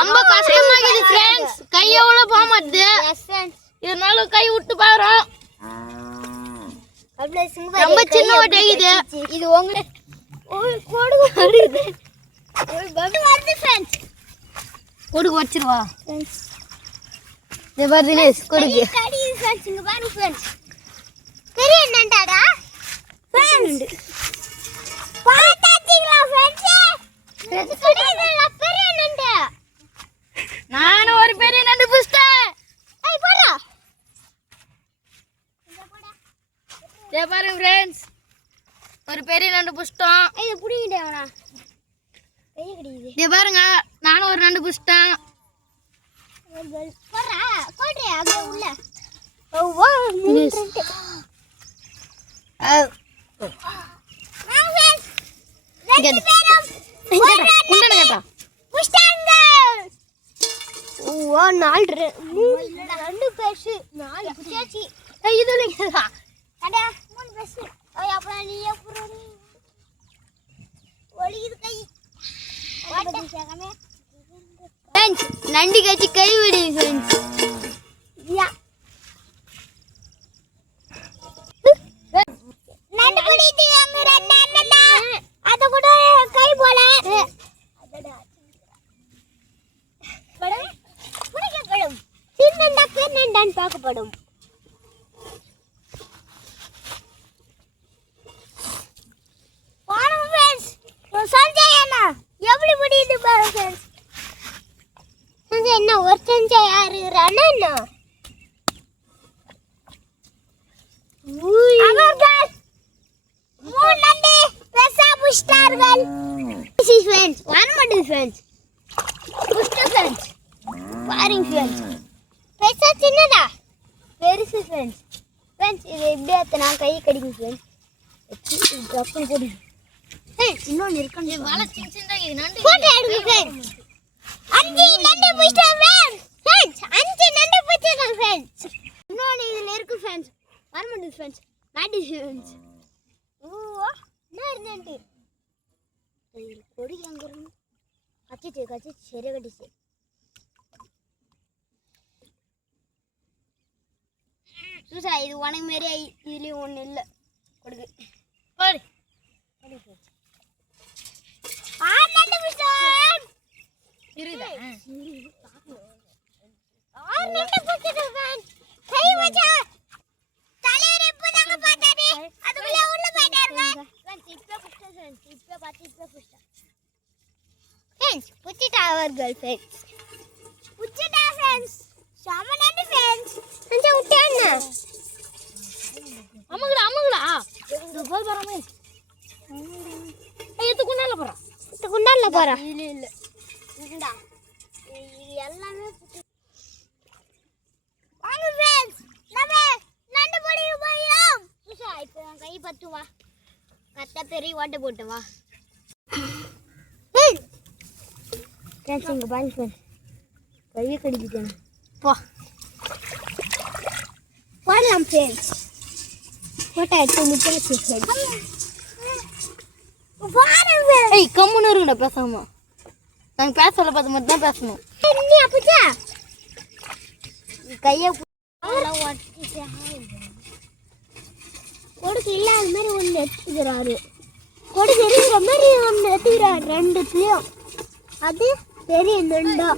ரொம்ப கஷ்டமாகுது ஃப்ரெண்ட்ஸ் கை எவ்வளோ போக மாட்டுது இருந்தாலும் கை விட்டு பாக்குறோம் ரொம்ப சின்ன ஓட்டைக்குது இது. உங்க ஒரு கோடு வருது ஒரு பட்டு வருது ஃப்ரெண்ட்ஸ் கொடுக்கு வச்சிருவா. இந்த பாரு தினேஷ் கொடுக்கு. பெரிய என்னண்டாடா ஃப்ரெண்ட்ஸ் பாத்தாச்சீங்களா ஃப்ரெண்ட்ஸ் பெரிய என்னண்டா நானும் ஒரு பெரிய நண்டு புஷ்டேன் ஐய் போடா இதே பாருங்க ஃப்ரெண்ட்ஸ் ஒரு பெரிய நண்டு புஷ்டம் ஐய் புடிங்கிட்டே அவனா. இதே பாருங்க நானும் ஒரு நண்டு புஷ்டேன் போடா போடுறே அங்க உள்ள. ஓ வா மூணு ரெண்டு நான் ஃப்ரெண்ட்ஸ் ரெண்டு பேரும் குண்டன கேட்டா புஷ்டாங்க ஓ நாலு ரெ- மூணு ரெண்டு பேசு நாலு புடிச்சாச்சு இது இல்லைங்களா அடா மூணு பேசு ஓய் அப்புறம் நீ அப்புறம் ஒளியுது கை ஃப்ரெண்ட்ஸ் நண்டு கட்சி கைவிடு ஃப்ரெண்ட்ஸ் யா. நண்டு பிடித்து அங்க ரெண்டு அண்ணனா அத கூட கை போல. படம். பிடிக்கப்படும் சின்னண்டா பெண்ணண்டான்னு பார்க்கப்படும் பாருங்க ஃப்ரெண்ட்ஸ் சஞ்சய் அண்ணா எப்படி முடியுது பாருங்க ஃப்ரெண்ட்ஸ் சஞ்சய் என்ன ஒரு சஞ்சய் யாரு அண்ணா என்ன பெருசா புஷ்டார்கள் This is friends. One more difference. புஷ்ட friends. பாருங்க friends. பெருசா சின்னதா பெருசு friends இது எப்படி அத்த நான் கை கடிக்கும். Hey, இன்னொன்னு இருக்கு வலை சின்ன சின்னதாக இது நண்டு போட்டோ எடுங்க. அஞ்சு நண்டு friends, அஞ்சு நண்டு புஷ்ட friends. இன்னொன்னு இதுல இருக்கு friends. வர மாட்டேங்குது ஃப்ரெண்ட்ஸ் நாட்டி ஃப்ரெண்ட்ஸ் ஓ என்ன கொடி அங்கே இருந்து கச்சிச்சு கச்சிச்சு சரியா கட்டிச்சு சூசா இது உனக்கு மாரி இதுலயும் ஒண்ணு இல்லை. கொடுக்கு பாரு ஆ நண்டு புஷ்டம் இருக்குதா ஆ நண்டு புஷ்டம் ஃப்ரெண்ட்ஸ் கை வச்சா தலைவர் இப்பதாங்க பார்த்தாரு அதுக்குள்ள உள்ள போயிட்டாருங்க ஃப்ரெண்ட்ஸ் இப்ப புஷ்டம் ஃப்ரெண்ட்ஸ் இப்ப ஃப்ரெண்ட்ஸ் புச்சிட்டா ஃப்ரெண்ட்ஸ் புச்சிட்டா ஃப்ரெண்ட்ஸ் இது குண்டால போறா இல்ல இல்ல. இது எல்லாமே கை பத்து வா. கத்த பெரிய ஓட்ட போட்டு வா. பாருங்க ஃப்ரெண்ட்ஸ் கையை கடிக்கிட்டேன் போ. போடலாம் ஃப்ரெண்ட்ஸ் போட்டா எடுத்து பாருங்க ஏய் கம்முன்னு இருங்கடா பேசாம. நாங்க பேச சொல்ல பார்த்து மட்டும் தான் பேசணும் நீ அப்பச்சா கையை கொடுக்கு இல்லாத மாதிரி ஒன்று எடுத்துக்கிறாரு. கொடுக்கு இருக்கிற மாதிரி ஒன்று எடுத்துக்கிறாரு. ரெண்டுத்துலேயும். அது பெரிய நண்டா